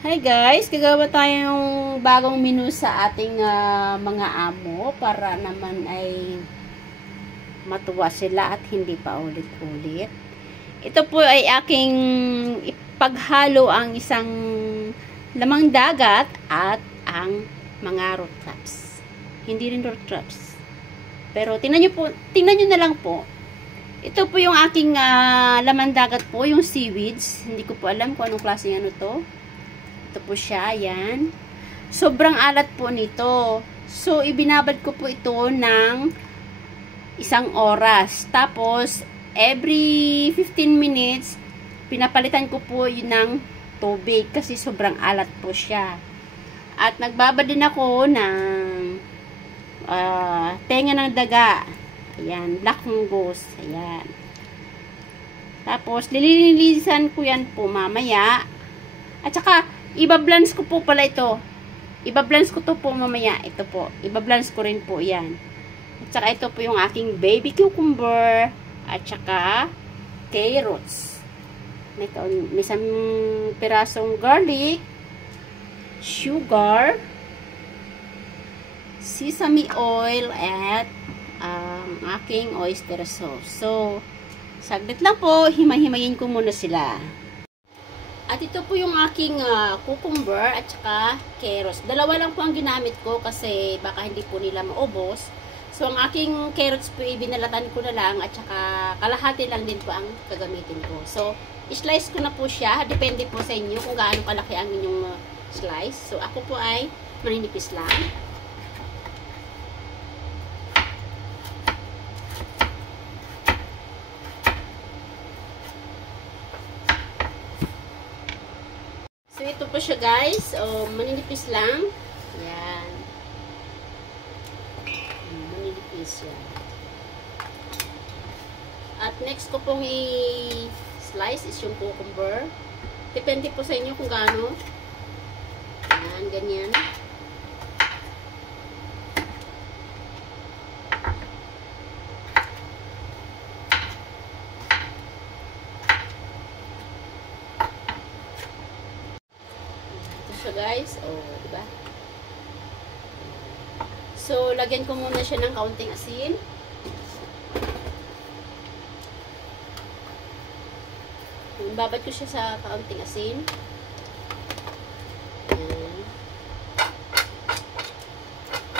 Hi guys, gagawa tayong bagong menu sa ating mga amo para naman ay matuwa sila at hindi pa ulit-ulit. Ito po ay aking ipaghalo ang isang lamang dagat at ang mga root crops. Hindi rin root crops. Pero tingnan nyo na lang po. Ito po yung aking lamang dagat po, yung seaweeds. Hindi ko po alam kung anong klaseng ano to. Ito po siya, yan. Sobrang alat po nito. So, ibinabad ko po ito ng 1 oras. Tapos, every 15 minutes, pinapalitan ko po yun ng tubig kasi sobrang alat po siya. At nagbabad din ako ng tenga ng daga. Ayan, black fungus. Ayan. Tapos, lilinisan ko yan po mamaya. At saka, ibablans ko po pala ito. Ibablans ko to po mamaya. Ito po. Ibablans ko rin po yan. At saka ito po yung aking baby cucumber. At saka carrots. May isang pirasong garlic. Sugar. Sesame oil. At aking oyster sauce. So, saglit lang po. Himay-himayin ko muna sila. At ito po yung aking cucumber at saka carrots. Dalawa lang po ang ginamit ko kasi baka hindi po nila maubos. So, ang aking carrots po ibinalatan ko na lang at saka kalahati lang din po ang gagamitin ko. So, slice ko na po siya. Depende po sa inyo kung gaano kalaki ang inyong slice. So, ako po ay maninipis lang. So, ito po siya guys. Maninipis lang. Yan. Maninipis yan. At next ko pong i-slice is yung cucumber. Depende po sa inyo kung gaano. Yan, ganyan. So guys, diba? So, lagyan ko muna siya ng kaunting asin. Babad ko siya sa kaunting asin.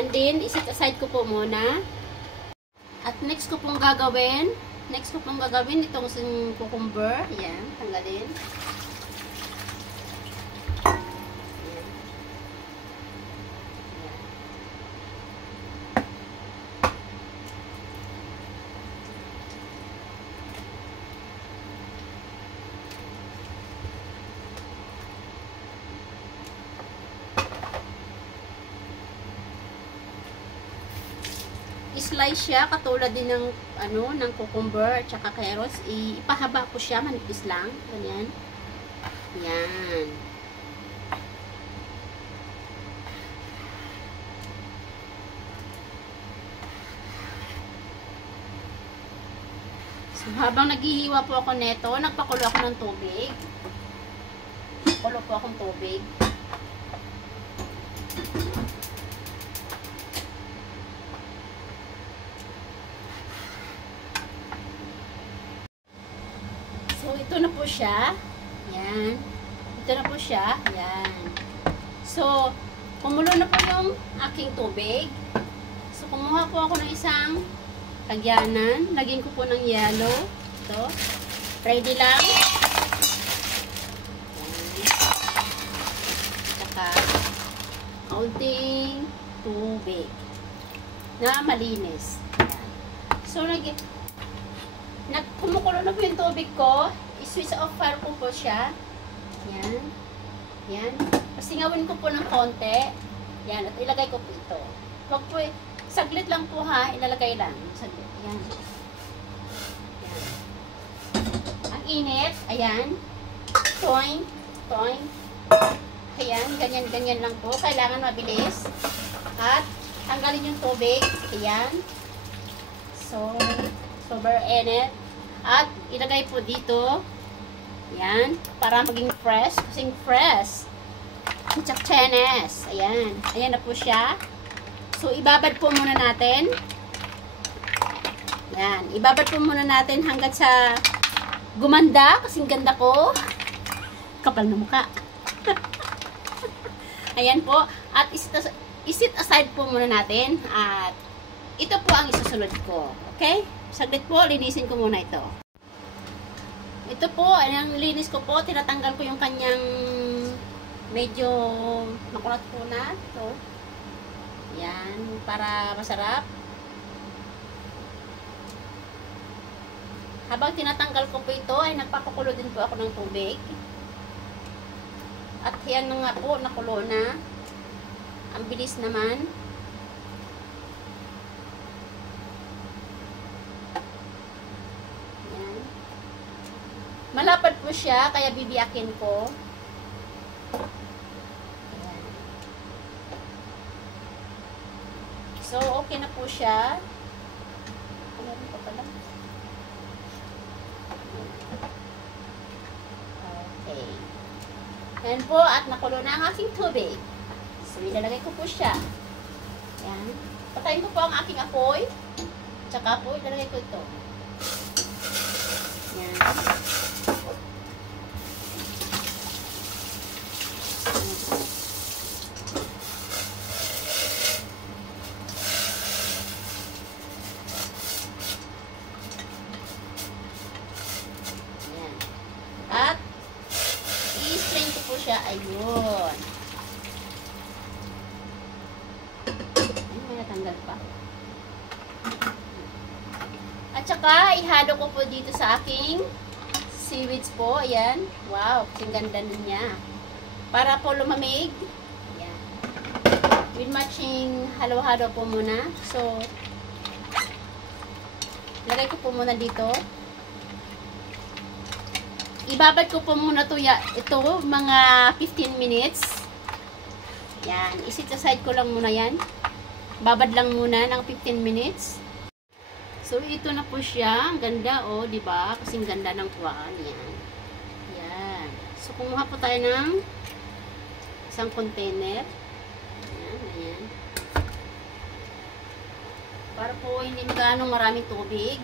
And then, isit aside ko po muna. At next ko pong gagawin, itong cucumber. Ayan, tanggalin. Slice siya katulad din ng ng cucumber at saka carrots. Ipahaba ko siya, manipis lang, ganyan. Yan. So, habang naghihiwa po ako neto, nagpakulo ako ng tubig. Pakulo po akong tubig. So, ito na po siya. Yan. Ito na po siya. Yan. So, kumulo na po yung aking tubig. So, kumuha po ako ng isang lagyanan. Lagyan ko po ng yellow. Ito. Ready lang. Yan. Saka, kaunting tubig na malinis. Yan. So, kumukulo na po yung tubig ko. I-switch off fire ko po siya. Yan. Yan. Pasingawin ko po ng konti. Yan. At ilagay ko po ito. Huwag po, saglit lang po ha. Ilalagay lang. Saglit. Yan. Yan. Ang init. Ayan. Toing. Toing. Ayan. Ganyan, ganyan lang po. Kailangan mabilis. At tanggalin yung tubig. Ayan. So, super init. At ilagay po dito. Yan. Para maging fresh. Kasing fresh. Chichak chenes. Ayan. Ayan na po siya. So, ibabad po muna natin. Ayan. Ibabad po muna natin hanggat sa gumanda. Kasing ganda ko. Kapal na mukha. Ayan po. At isit aside po muna natin. At ito po ang isusunod ko. Okay? Saglit po. Linisin ko muna ito. Ito po. Ang linis ko po. Tinatanggal ko yung kanyang medyo makunat-kunat. So, yan. Para masarap. Habang tinatanggal ko po ito, ay nagpapakulo din po ako ng tubig. At yan na nga po, nakulo na. Ang bilis naman. Yan. Malapad po siya, kaya bibiyakin ko. Yan. So, okay na po siya. Meron pa pala. Okay. Yan po, at nakulo na ang aking tubig. So, ilalagay ko po siya. Yan. Patayin ko po ang aking apoy. Tsaka po, ilalagay ko ito. Yan. Yan. At, i-strain ko po siya. Ayun. May natanggal pa. At saka, ihalo ko po dito sa aking seaweeds po. Ayan. Wow, kasing ganda niya. Para po lumamig. Ayan. With matching halo-halo po muna. So, lagay ko po muna dito. Ibabad ko po muna ito mga 15 minutes. Yan. Isit aside ko lang muna yan. Babad lang muna ng 15 minutes. So, ito na po siya. Ang ganda, oh, diba? Kasing ganda ng kuwaan. Yan. Yan. So, kumuha po tayo ng isang container. Ayan, ayan. Para po hindi magano maraming tubig.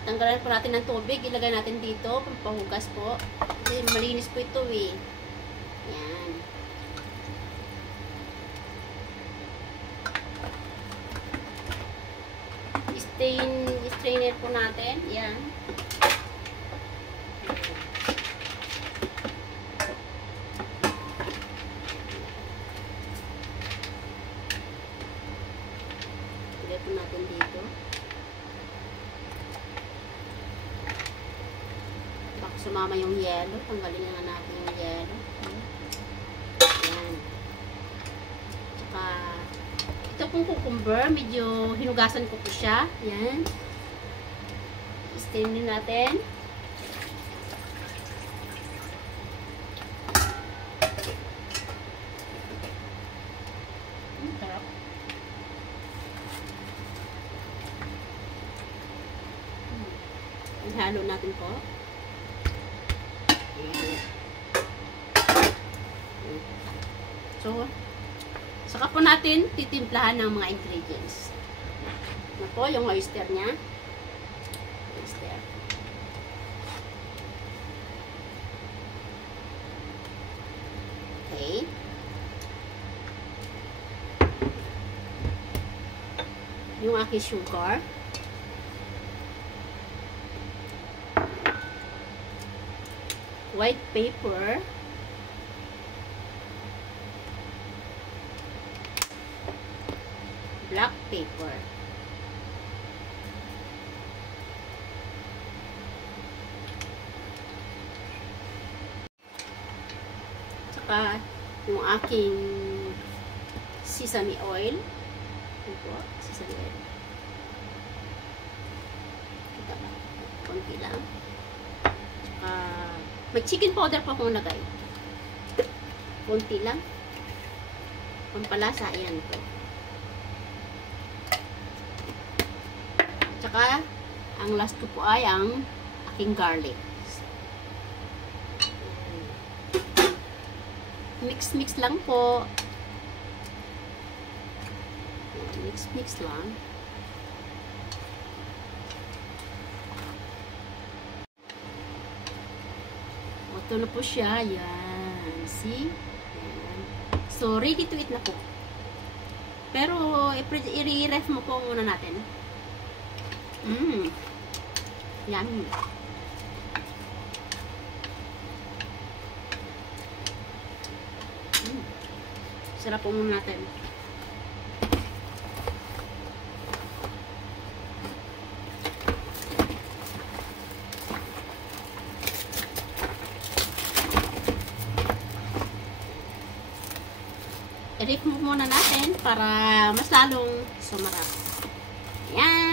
Tanggalan po natin ng tubig. Ilagay natin dito. Pampahugas po. Kasi malinis po ito eh. Ayan. Strainer po natin. Ayan. Ilagay po natin dito. Baka sumama yung yelo. Tanggalin na natin yung yelo. Ayan. Tsaka, ito pong cucumber, medyo hinugasan ko po siya. Ayan. I-strain din natin. Sarap. Ihalo natin po. So, saka po natin titimplahan ng mga ingredients. Ano po, yung oyster niya. Oyster. Okay. Yung aking sugar. White paper. Black paper. Tsaka yung aking sesame oil. Ito po, sesame oil. Ito ba? Konti lang. Tsaka may chicken powder pa akong lagay. Konti lang. Pampalasa, ayan po. Tsaka, ang last ko po ay ang aking garlic. Mix-mix lang po. Mix-mix lang. Ito na po siya. Yan. See? Yan. So, ready to eat na po. Pero, i-ref mo po muna natin. Yummy. Sarap po muna natin. I-rip mo muna natin para mas lalong sumarap. Yan.